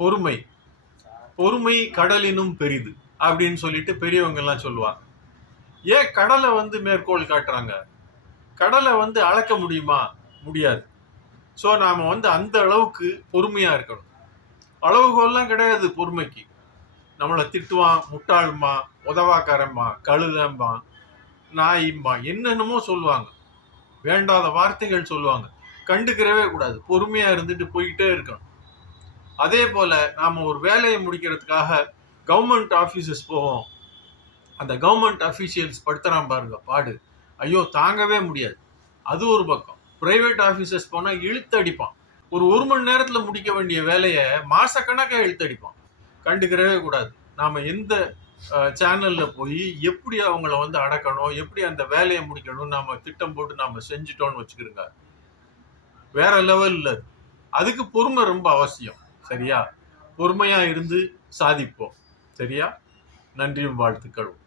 பொறுமை பொறுமை கடலினும் பெரிது அப்படின்னு சொல்லிட்டு பெரியவங்க எல்லாம் சொல்லுவாங்க. ஏன் கடலை மேற்கோள் காட்டுறாங்க? கடலை அளக்க முடியுமா? முடியாது. ஸோ நாம அந்த அளவுக்கு பொறுமையா இருக்கணும். அளவுகோல்லாம் கிடையாது பொறுமைக்கு. நம்மளை திட்டுவான், முட்டாளுமா, உதவாக்காரம்மா, கழுதம்மா, நாயிம்மா, என்னென்னமோ சொல்லுவாங்க. வேண்டாத வார்த்தைகள் சொல்லுவாங்க. கண்டுக்கிறவே கூடாது. பொறுமையா இருந்துட்டு போய்கிட்டே இருக்கணும். அதே போல நாம ஒரு வேலையை முடிக்கிறதுக்காக கவர்மெண்ட் ஆபீசஸ் போவோம். அந்த கவர்மெண்ட் அபிஷியல்ஸ் படுத்துறான் பாருங்க பாடு, ஐயோ தாங்கவே முடியாது. அது ஒரு பக்கம். பிரைவேட் ஆபீசர்ஸ் போனா இழுத்தடிப்பான். ஒரு மணி நேரத்துல முடிக்க வேண்டிய வேலையை மாசக்கணக்காக இழுத்தடிப்பான். கண்டுக்கிறவே கூடாது. நாம எந்த சேனல்ல போய் எப்படி அவங்கள அடக்கணும், எப்படி அந்த வேலையை முடிக்கணும் நாம திட்டம் போட்டு நாம செஞ்சுட்டோம்னு வச்சுக்கிறோங்க, வேற லெவல்ல. அதுக்கு பொறுமை ரொம்ப அவசியம். சரியா? பொறுமையா இருந்து சாதிப்போம். சரியா? நன்றியும் வாழ்த்துக்களும்.